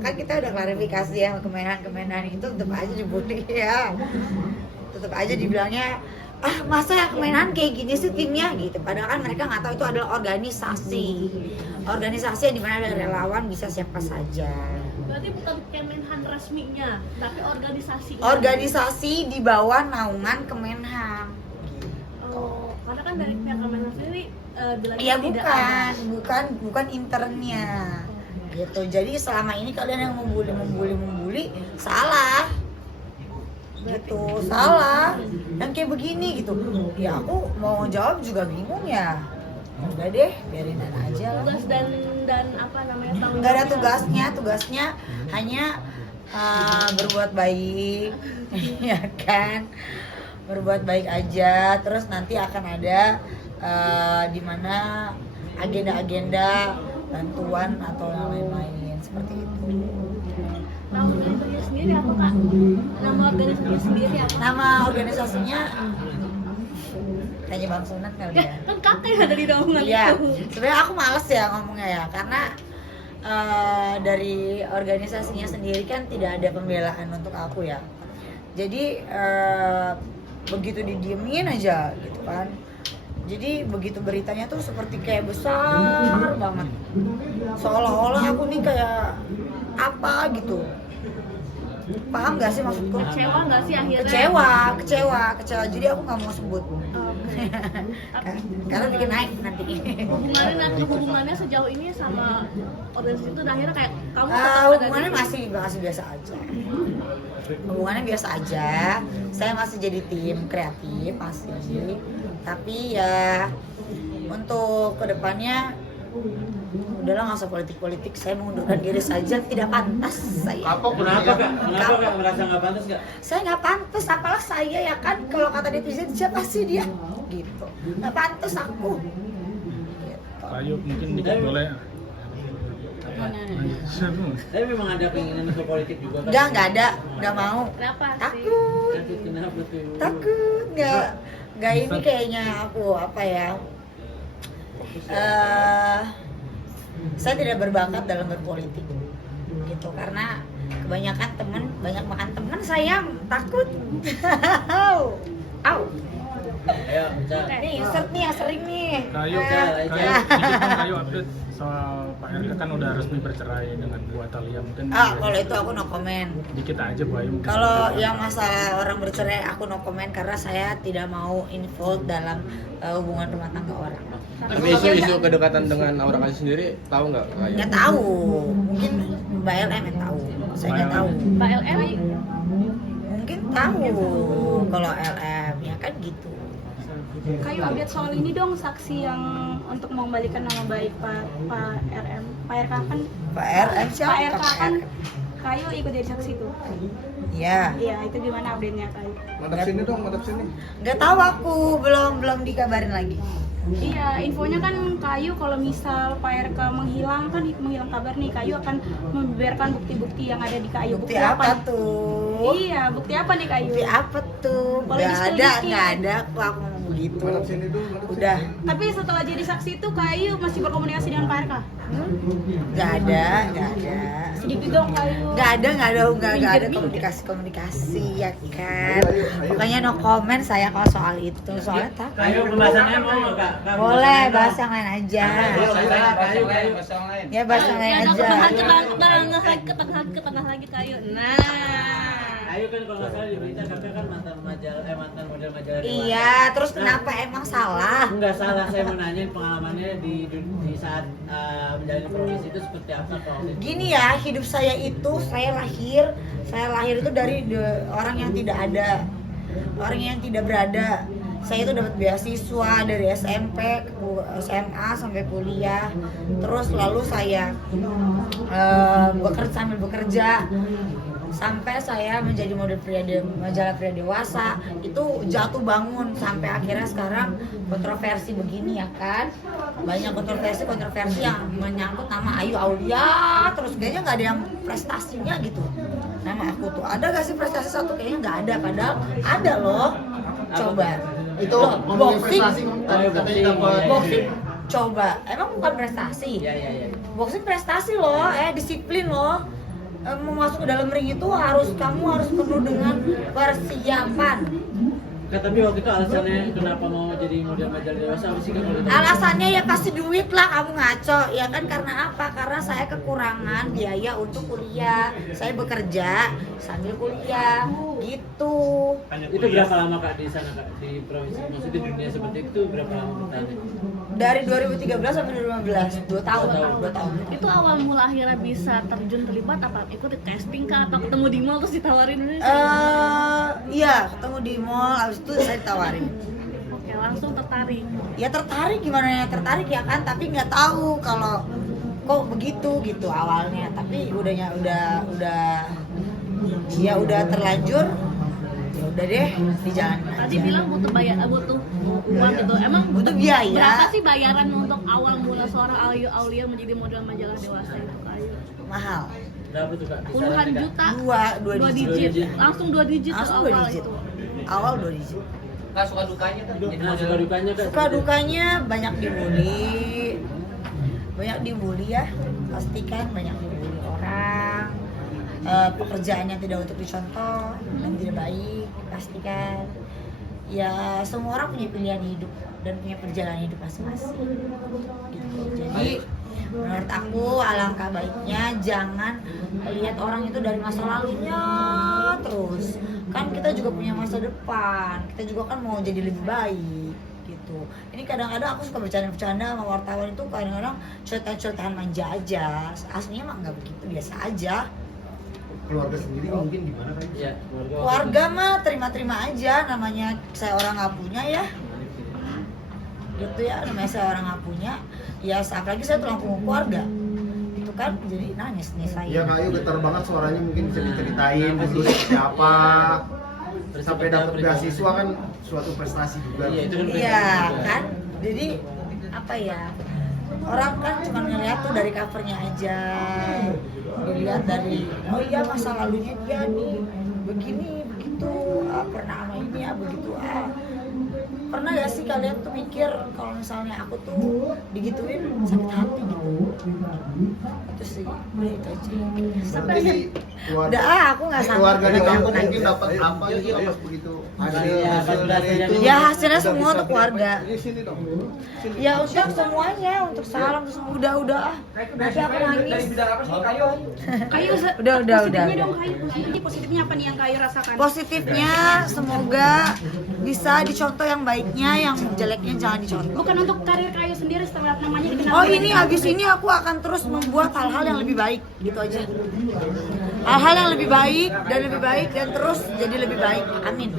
kan kita udah klarifikasi ya Kemenhan itu tetap aja dibully ya, tetap aja dibilangnya masa ya Kemenhan kayak gini sih timnya gitu, padahal kan mereka nggak tahu itu adalah organisasi yang dimana ada relawan bisa siapa saja. Berarti bukan Kemenhan resminya, tapi organisasi di bawah naungan Kemenhan. Oh, karena kan dari pihak Kemenhan sendiri bilang Iya bukan internnya gitu. Jadi selama ini kalian yang membuli salah gitu, salah yang kayak begini gitu. Ya aku mau jawab juga bingung ya. Udah deh, biarin aja lah. Tugas dan apa namanya tanggung Nggak ada tugasnya hanya berbuat baik, ya kan? Berbuat baik aja. Terus nanti akan ada di mana agenda-agenda bantuan atau yang lain-lain seperti itu. Nama organisasinya sendiri apa Kak? Nama organisasinya sendiri apa? Nama organisasinya tanya Bang Sunan kali ya. Kan kakak yang ada di naungan Iya, itu. sebenarnya aku males ya ngomongnya ya, karena dari organisasinya sendiri kan tidak ada pembelaan untuk aku ya. Jadi begitu didiemin aja gitu kan. Jadi begitu beritanya tuh seperti kayak besar banget. Seolah-olah aku nih kayak apa gitu. Paham gak sih maksudku? Kecewa nggak sih akhirnya? Kecewa. Jadi aku nggak mau sebut. Oke. Karena bikin naik nanti. Hubungannya sejauh ini sama organisasi itu akhirnya kayak kamu tetap ada Hubungannya di- masih biasa aja. Hubungannya biasa aja. Saya masih jadi tim kreatif masih. Tapi ya untuk kedepannya udahlah nggak usah politik, saya mengundurkan diri saja, tidak pantas saya. Kenapa kak merasa nggak pantas kak? Saya nggak pantas, apalah saya ya kan, kalau kata netizen siapa sih dia gitu, nggak pantas aku gitu. Ayo mungkin dikit boleh. Tapi memang ada keinginan untuk politik juga kan? Nggak ada, nggak mau, Kenapa sih? takut Kenapa tuh? nggak ini kayaknya aku apa ya, saya tidak berbakat dalam berpolitik gitu, karena kebanyakan banyak makan teman, saya takut. Au. Ayo, Ca. Nih insert nih yang sering nih. Kayu, kayu update soal Pak RK kan udah resmi bercerai dengan Bu Atalia, mungkin. Kalau itu aku no comment. Dikit aja Bu Ayu. Kalau yang masalah orang bercerai aku no comment, karena saya tidak mau involved dalam hubungan rumah tangga orang. Tapi isu kedekatan dengan Aura Kasih sendiri tahu nggak? Nggak tahu, mungkin Mbak LM yang tahu, saya nggak tahu. Mbak LM Mungkin tahu kalau LM ya kan gitu. Kayu update soal ini dong, saksi yang untuk mengembalikan nama baik Pak RM. Pak RK kan Pak RM siapa? Pak RK kan Kayu ikut jadi saksi tuh. Iya. Iya, itu gimana update-nya Kayu? Madap sini. Nggak tahu aku, belum dikabarin lagi. Iya, infonya kan Kayu kalau misal Pak RK menghilang kabar nih, Kayu akan membeberkan bukti-bukti yang ada di Kayu. Bukti apa tuh? Iya, bukti apa nih Kayu? Bukti apa tuh? Boleh Nggak di-spill ada aku ngomong begitu. Udah. Tapi setelah jadi saksi itu Kayu masih berkomunikasi dengan Pak RK? Nggak ada. Sedikit dong Kayu. Nggak ada komunikasi ya kan. Pokoknya no comment saya kalau soal itu, soalnya takut. Ayo pembahasannya mau nggak kak? Boleh, bahas yang lain aja. Ya bahas yang lain Ya, aja. ke tengah lagi Kayu. Nah. Ayo kan kalau nggak salah di berita kakak kan mantan model majalah Dewasa. Iya, terus kenapa emang salah? Enggak salah, saya mau nanyain pengalamannya di saat menjalani profesi itu seperti apa kalau Gini ya, hidup saya itu saya lahir itu dari orang yang tidak ada, orang yang tidak berada. Saya itu dapat beasiswa dari SMP, SMA sampai kuliah. Terus lalu saya sambil bekerja sampai saya menjadi model majalah pria dewasa. Itu jatuh bangun sampai akhirnya sekarang kontroversi begini ya kan. Banyak kontroversi yang menyangkut nama Ayu Aulia, terus kayaknya nggak ada yang prestasinya gitu. Nama aku tuh ada gak sih prestasi satu? Kayaknya nggak ada, padahal ada loh. Coba Itu boxing coba emang bukan prestasi. Iya. Boxing prestasi loh, disiplin loh. mau masuk ke dalam ring itu kamu harus penuh dengan persiapan. Tapi waktu itu alasannya kenapa mau jadi model majalah dewasa apa sih Kak? Alasannya ya pasti duit lah, kamu ngaco ya kan. Karena apa? Karena saya kekurangan biaya untuk kuliah, saya bekerja sambil kuliah gitu. Itu berapa lama Kak di sana Kak, di provinsi, maksudnya di dunia seperti itu berapa lama bertahan? Dari 2013 sampai 2015, 2 tahun. Itu awal mula akhirnya bisa terjun terlibat apa? Ikut casting kah atau ketemu di mall terus ditawarin Iya, ketemu di mall, abis itu saya ditawarin. Oke, langsung tertarik. Ya tertarik, gimana ya tertarik ya kan, tapi nggak tahu kalau kok begitu gitu awalnya. Tapi udah terlanjur, ya udah deh dijalanin aja. Tadi bilang butuh uang gitu. Emang Butuh biaya. Berapa sih bayaran untuk awal mula seorang Aulia menjadi model majalah dewasa itu Kayu? Mahal. Berapa tuh Kak? Puluhan juta. Dua Dua digit. digit. Langsung 2 digit Langsung tuh 2 awal digit. itu. Awal 2 digit. Nah, suka dukanya Kak? Suka dukanya banyak dibully ya, pastikan banyak dibully orang. Pekerjaan yang tidak untuk dicontoh dan tidak baik, pastikan. Ya semua orang punya pilihan hidup dan punya perjalanan hidup masing-masing gitu. Jadi menurut aku alangkah baiknya jangan lihat orang itu dari masa lalunya terus. Kan kita juga punya masa depan, kita juga kan mau jadi lebih baik gitu. Ini kadang-kadang aku suka bercanda-bercanda sama wartawan itu, kadang-kadang celotehan manja aja. Aslinya mah nggak begitu, biasa aja. Keluarga sendiri mungkin gimana kan? Iya, Keluarga mah terima-terima aja, namanya saya orang nggak punya ya gitu ya, namanya saya orang nggak punya ya, apalagi saya tulang punggung keluarga itu kan, jadi nangis nih saya. Iya Kak Ayu getar banget suaranya, mungkin bisa diceritain dulu seperti apa sampai dapat beasiswa kan suatu prestasi juga. Iya, itu kan Iya kan, jadi apa ya, orang kan cuma ngeliat tuh dari covernya aja, dilihat dari oh iya masa lalunya dia nih begini begitu, pernah sama ini ya begitu. Pernah gak sih kalian tuh mikir kalau misalnya aku tuh digituin sakit hati gitu? Itu sih, udah itu aja. Berarti di Udah aku nggak sanggup. keluarga di kampung Nggak mungkin sanggup. dapat apa gitu pas begitu hasil dari itu. Ya hasilnya semua untuk keluarga. Ya untuk semuanya, untuk salam, untuk semua. Udah ah. Nanti aku nangis. Kayu Udah. positifnya dong Kayu, positifnya apa nih yang Kayu rasakan? Positifnya semoga bisa dicontoh yang baiknya, yang jeleknya jangan dicontoh. Bukan untuk karir Kayu sendiri setelah namanya dikenal. Oh ini abis ini aku akan terus membuat hal-hal yang lebih baik, gitu aja. Hal-hal yang lebih baik dan terus jadi lebih baik. Amin.